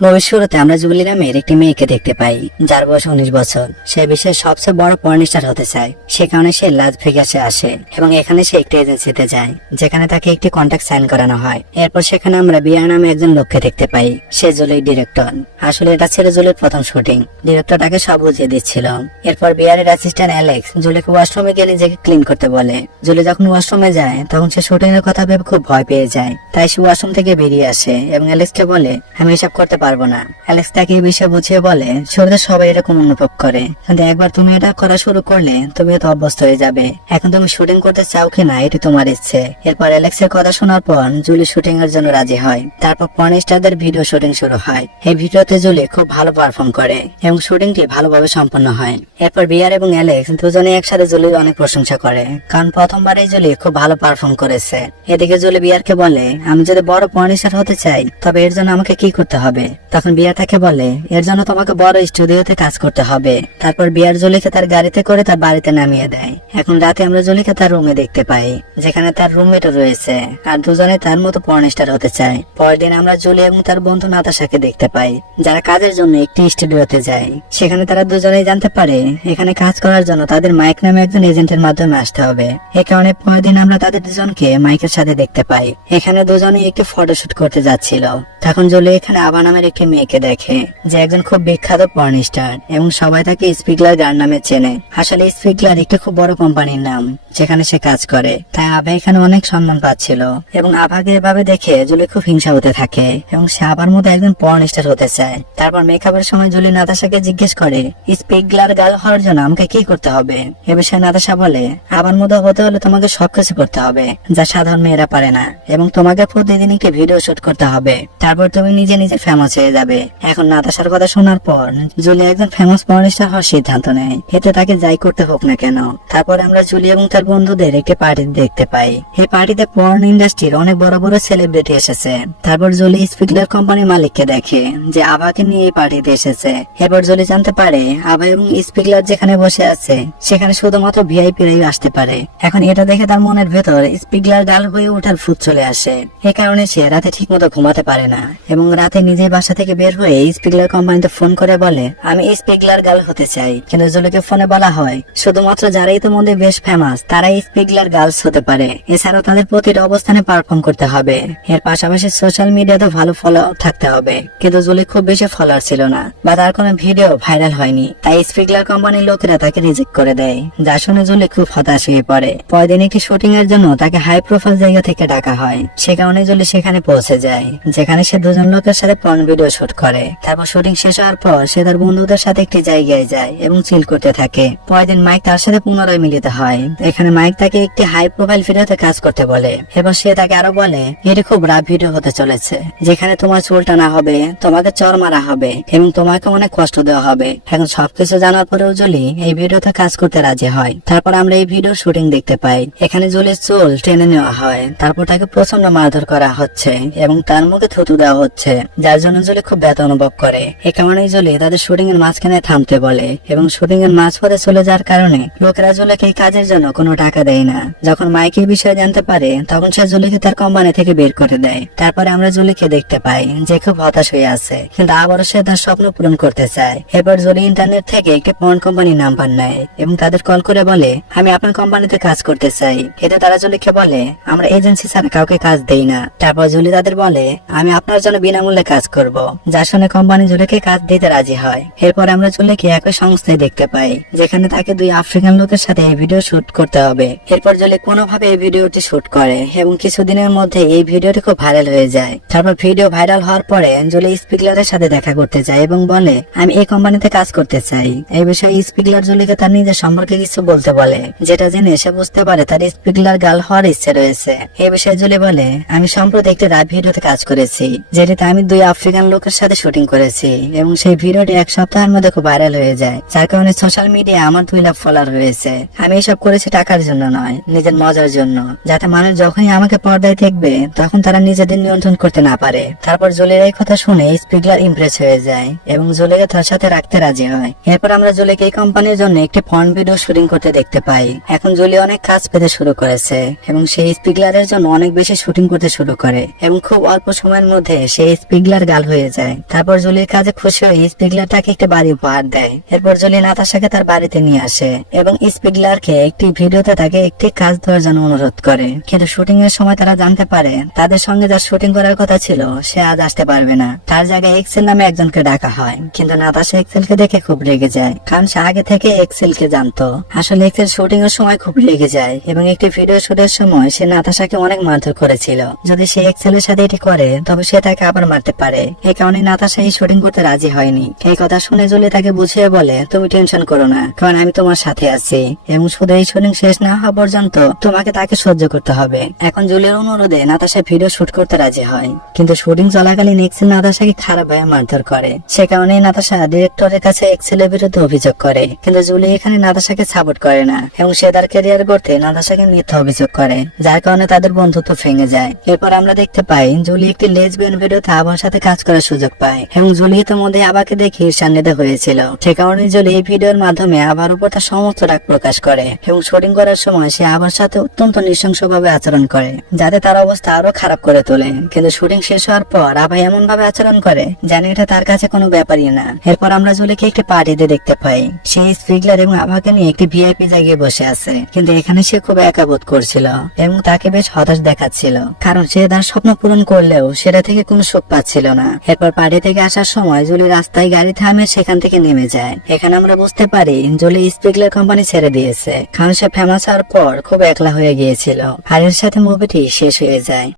মুভির শুরুতে আমরা জুলি নামের একটি মেয়েকে দেখতে পাই, যার বয়স 19 বছর। সে বিশ্বের সবচেয়ে বড় পর্ন স্টার হতে চায়। সে কারণে সে লাস ভেগাসে আসে এবং এখানে সে একটি এজেন্সিতে যায়, যেখানে তাকে একটি কন্ট্রাক্ট সাইন করানো হয়। এরপর সেখানে আমরা বিয়ার নামে একজন লোককে দেখতে পাই। সে জুলির ডিরেক্টর। আসলে এটা ছিল জুলির প্রথম শুটিং। ডিরেক্টর তাকে সব বুঝিয়ে দিচ্ছিল। এরপর বিয়ারের অ্যাসিস্ট্যান্ট অ্যালেক্স জুলিকে ওয়াশরুমে গিয়ে নিজেকে ক্লিন করতে বলে। জুলি যখন ওয়াশরুমে যায় তখন সে শুটিং এর কথা ভেবে খুব ভয় পেয়ে যায়। তাই সে ওয়াশরুম থেকে বেরিয়ে আসে এবং অ্যালেক্সকে বলে, আমি এসব করতে পারবো না। অ্যালেক্স তাকে এই বিষয়ে বুঝিয়ে বলে, শুরুতে সবাই এরকম অনুভব করে, কিন্তু একবার তুমি এটা করা শুরু করলে তুমি তো অভ্যস্ত হয়ে যাবে। এখন তুমি শুটিং করতে চাও কিনা এটি তোমার ইচ্ছে। এরপর অ্যালেক্সের কথা শোনার পর জুলি শুটিং এর জন্য রাজি হয়। তারপর পর্ন স্টারদের ভিডিও শুটিং শুরু হয়। এই ভিডিওতে জুলি খুব ভালো পারফর্ম করে এবং শুটিংটি ভালোভাবে সম্পন্ন হয়। এরপর বিয়ার এবং অ্যালেক্স দুজনে একসাথে জুলির অনেক প্রশংসা করে, কারণ প্রথমবারই জুলি খুব ভালো পারফর্ম করেছে। এদিকে জুলি বিয়ারকে বলে, আমি যদি বড় পর্ন স্টার হতে চাই তবে এর জন্য আমাকে কি করতে হবে? তখন বিয়ার তাকে বলে, এর জন্য তোমাকে বড় স্টুডিওতে কাজ করতে হবে। তারপর বিয়ার জুলিকে তার গাড়িতে করে তার বাড়িতে নামিয়ে দেয়। এখন রাতে আমরা জুলিকে তার রুমে দেখতে পাই, যেখানে তার রুমমেটও রয়েছে, আর দুজনে তার মতো পর্ন স্টার হতে চায়। পরের দিন আমরা জুলি এবং তার বন্ধু নাতাশাকে দেখতে পাই, যারা কাজের জন্য একটি স্টুডিওতে যায়। সেখানে তারা দুজনেই জানতে পারে এখানে কাজ করার জন্য তাদের মাইক নামে একজন এজেন্টের মাধ্যমে আসতে হবে। এ কারণে পরের দিন আমরা তাদের দুজনকে মাইকের সাথে দেখতে পাই। এখানে দুজনে একটি ফটোশুট করতে যাচ্ছিল। তখন জুলি এখানে আভা নামের একটি মেয়েকে দেখে, যে একজন খুব বিখ্যাত পর্ন স্টার এবং সবাই তাকে স্পিগলার গার্ল নামে চেনে। আসলে স্পিগলার একটি খুব বড় কোম্পানির নাম, যেখানে সে কাজ করে। তাই আভা এখানে অনেক সম্মান পাচ্ছিল এবং আভাকে এভাবে দেখে জুলি খুব হিংসা হতে থাকে এবং সে আবার মতো একজন পর্ন স্টার হতে চায়। তারপর মেকআপের সময় জুলি নাতাশাকে জিজ্ঞেস করে, স্পিগলার গার্ল হওয়ার জন্য আমাকে কি করতে হবে? এ বিষয়ে নাতাশা বলে, আবার মতো হতে হলে তোমাকে সবকিছু করতে হবে যা সাধারণ মেয়েরা পারে না, এবং তোমাকে প্রতিদিন একটি ভিডিও শুট করতে হবে। তারপর তুমি নিজে নিজে ফেমাস হয়ে যাবে। এখন নাতাশার কথা শোনার পর জুলি একজন ফেমাস পর্ন স্টার হওয়ার সিদ্ধান্ত নেয়, এতে তাকে যাই করতে হোক না কেন। তারপর আমরা জুলি এবং তার বন্ধুদের একটি পার্টি দেখতে পাই। এই পার্টিতে পর্ন ইন্ডাস্ট্রির অনেক বড় বড় সেলিব্রিটি এসেছে। তারপর জুলি স্পিগলার কোম্পানির মালিককে দেখে যে আভাকে নিয়ে এই পার্টিতে এসেছে। এরপর জুলি জানতে পারে আভা এবং স্পিগলার যেখানে বসে আছে সেখানে শুধুমাত্র ভিআইপিরাই আসতে পারে। এখন এটা দেখে তার মনের ভেতর স্পিগলার গার্ল হয়ে ওঠার ভূত চলে আসে। এ কারণে সে রাতে ঠিক মতো ঘুমাতে পারে না এবং রাতে নিজের বাসা থেকে বের হয়ে স্পিগলার কোম্পানিতে ফোন করে বলে, আমি স্পিগলার গার্ল হতে চাই। কিন্তু জুলিকে ফোনে বলা হয় শুধুমাত্র যারা ইতিমধ্যে বেশ ফেমাস তারাই স্পিগলার গার্লস হতে পারে। এছাড়াও তাদের প্রতিটা অবস্থানে পারফর্ম করতে হবে। এর পাশাপাশি সোশ্যাল মিডিয়াতে ভালো ফলো থাকতে হবে। কিন্তু জুলি খুব বেশি ফলোয়ার ছিল না বা তার কোনো ভিডিও ভাইরাল হয়নি। তাই স্পিগলার কোম্পানির লোকেরা তাকে রিজেক্ট করে দেয়, যা শুনে জুলি খুব হতাশ হয়ে পড়ে। পরের দিন একটি শুটিং এর জন্য তাকে হাই প্রোফাইল জায়গা থেকে ডাকা হয়। সে কারণে জুলি সেখানে পৌঁছে যায়, যেখানে সে দুজন লোকের সাথে পর্ন ভিডিও শুট করে। তারপর শুটিং শেষ হওয়ার পর সে তার বন্ধুদের সাথে একটি জায়গায় যায় এবং চিল করতে থাকে। পরের দিন মাইক তার সাথে পুনরায় মিলিত হয়। এখানে মাইক তাকে একটি হাই প্রোফাইল ভিডিওতে কাজ করতে বলে। এবার সে তাকে আরো বলে, এটি খুব রাফ ভিডিও হতে চলেছে, যেখানে তোমার চুল টানা হবে, তোমাকে চর মারা হবে এবং তোমাকে অনেক কষ্ট দেওয়া হবে। এখন সবকিছু জানার পরেও জুলি এই ভিডিওতে কাজ করতে রাজি হয়। তারপর আমরা এই ভিডিও শুটিং দেখতে পাই। এখানে জুলির চুল টেনে নেওয়া হয়। তারপর তাকে প্রচন্ড মারধর করা হচ্ছে এবং তার মুখে থুতু দেওয়া হচ্ছে, যার জন্য জুলি খুব ব্যথা অনুভব করে। এ কারণেই জুলি তাদের শুটিং এর মাঝখানে থামতে বলে এবং শুটিং এর মাঝপথে চলে যাওয়ার কারণে লোকেরা জুলিকে এই কাজের জন্য কোনো টাকা দেয় না। যখন মাইক এই বিষয়ে জানতে পারে তখন সে জুলিকে তার কোম্পানি থেকে বের করে দেয়। তারপরে আমরা জুলিকে দেখতে পাই যে খুব হতাশ হয়ে আছে, কিন্তু আবারও সে তার স্বপ্ন পূরণ করতে চায়। এরপর জুলি ইন্টারনেট থেকে একটি পর্ন কোম্পানির নাম্বার নেয় এবং তাদের কল করে বলে, আমি আপনার কোম্পানিতে কাজ করতে চাই। এতে তারা জুলিকে বলে, আমরা এজেন্সি ছাড়া কাউকে কাজ দেই না। তারপর জুলি তাদের বলে, আমি আপনার জন্য বিনামূল্যে কাজ করব। যা শুনে কোম্পানি জুলিকে কাজ দিতে রাজি হয়। এরপর আমরা জুলিকে একই সংস্থায় দেখতে পাই, যেখানে তাকে দুই আফ্রিকান লোকের সাথে এই ভিডিও শুট করতে হবে। এরপর জুলি কোনোভাবে এই ভিডিওটি শুট করে এবং কিছুদিনের মধ্যে এই ভিডিওটি খুব ভাইরাল হয়ে যায়। তারপর ভিডিও ভাইরাল হওয়ার পরে জুলি স্পিগলারের সাথে দেখা করতে যায় এবং বলে, আমি এই কোম্পানিতে কাজ করতে চাই। এই বিষয়ে স্পিগলার জুলিকে তার নিজের সম্পর্কে কিছু বলতে বলে, যেটা জেনে সে বুঝতে পারে তার স্পিগলার গার্ল হওয়ার ইচ্ছে রয়েছে। এই বিষয়ে জুলি বলে, আমি সম্প্রতি একটি রাত ভিডিওতে কাজ করেছি, যেটিতে আমি দুই আফ্রিকান লোকের সাথে শুটিং করেছি এবং সেই ভিডিওটি এক সপ্তাহের মধ্যে খুব ভাইরাল হয়ে যায়, যার কারণে সোশ্যাল মিডিয়ায় আমার 2 লাখ ফলোয়ার রয়েছে। আমি এসব করেছি টাকার জন্য নয়, নিজের মজার জন্য, যাতে মানুষ যখনই আমাকে পর্দায় দেখবে তখন তারা নিজেদের নিয়ন্ত্রণ করতে না পারে। তারপর জুলির এই কথা শুনে স্পিগলার ইমপ্রেস হয়ে যায় এবং জুলিকে তার সাথে রাখতে রাজি হয়। এরপর আমরা জুলিকে এই কোম্পানির জন্য একটি পর্ন ভিডিও শুটিং করতে দেখতে পাই। এখন জুলি অনেক কাজ পেতে শুরু করেছে এবং সেই স্পিগলারের জন্য অনেক বেশি শুটিং করতে শুরু করে এবং খুব অল্প সময়ের মধ্যে সেই স্পিগলার গার্ল হয়ে যায়। তারপর জুলির কাজে খুশি হয়ে স্পিগলার তাকে একটা বাড়ি উপহার দেয়। এরপর জুলি নাতাশাকে তার বাড়িতে নিয়ে আসে এবং স্পিগলারকে একটি ভিডিওতে তাকে একটি কাজ দেওয়ার জন্য অনুরোধ করে। কিন্তু শুটিং এর সময় তারা জানতে পারে তাদের সঙ্গে যার শুটিং করার কথা ছিল সে আজ আসতে পারবে না। তার জায়গায় এক্সেল নামে একজনকে ডাকা হয়। কিন্তু নাতাশা এক্সেলকে দেখে খুব রেগে যায়, কারণ সে আগে থেকে এক্সেলকে জানতো। আসলে এক্সেল শুটিং এর সময় খুব রেগে যায় এবং একটি ভিডিও শুটের সময় সে নাতাশাকে অনেক মারধর করেছিল। যদি সে এক্সেলের সাথে এটি করে তবে সে তাকে আবার মারতে পারে। এই কারণে নাতাশা এই শুটিং করতে রাজি হয়নি। এই কথা শুনে জুলি তাকে বুঝিয়ে বলে, তুমি টেনশন করো না, কারণ আমি তোমার সাথে আছি এবং শুধু এই শুটিং শেষ না হওয়া পর্যন্ত তোমাকে তাকে সহ্য করতে হবে। এখন জুলির অনুরোধে নাতাশা ভিডিও শুট করতে রাজি হয়। কিন্তু শুটিং চলাকালীন এক্সেল নাতাশাকে খারাপভাবে মারধর করে। সে কারণে নাতাশা ডিরেক্টরের কাছে এক্সেলের বিরুদ্ধে অভিযোগ করে। কিন্তু জুলি এখানে নাতাশাকে সাপোর্ট করে না এবং সে তার ক্যারিয়ার করতে নাতাশাকে মিথ্যা অভিযোগ করে, যার কারণে তাদের বন্ধুত্ব ভেঙে যায়। এরপর আমরা দেখতে পাই জুলি একটি লেসবিয়ান ভিডিওতে আবার সাথে কাজ করার সুযোগ পায় এবং জুলি ইতিমধ্যে আবাকে দেখে ঈর্ষান্বিত হয়েছিল। সে কারণে জুলি এই ভিডিওর মাধ্যমে আবার উপর তার সমস্ত রাগ প্রকাশ করে এবং শুটিং করার সময় সে আবার সাথে অত্যন্ত নৃশংসভাবে আচরণ করে, যাতে তার অবস্থা আরো খারাপ করে তোলে। কিন্তু শুটিং শেষ হওয়ার পর আবা এমন ভাবে আচরণ করে জানি এটা তার কাছে কোনো ব্যাপারই না। এরপর আমরা জুলিকে একটি পার্টিতে দেখতে পাই। সে স্পিগলার এবং আবাকে নিয়ে একটি ভিআইপি জায়গায় বসে আছে, কিন্তু এখানে সে খুব একা বোধ করছিল এবং তাকে বেশ হতাশ দেখাচ্ছিল, কারণ সে তার স্বপ্ন পূরণ করলেও সেটা থেকে কোনো সুখ পাচ্ছিল না। এরপর পার্টি থেকে আসার সময় জুলি রাস্তায় গাড়ি থামে, সেখান থেকে নেমে যায়। এখানে আমরা বুঝতে পারি জুলি স্পিগলার কোম্পানি ছেড়ে দিয়েছে, কারণ সে ফেমাস হওয়ার পর খুব একলা হয়ে গিয়েছিল। আর এর সাথে মুভিটি শেষ হয়ে যায়।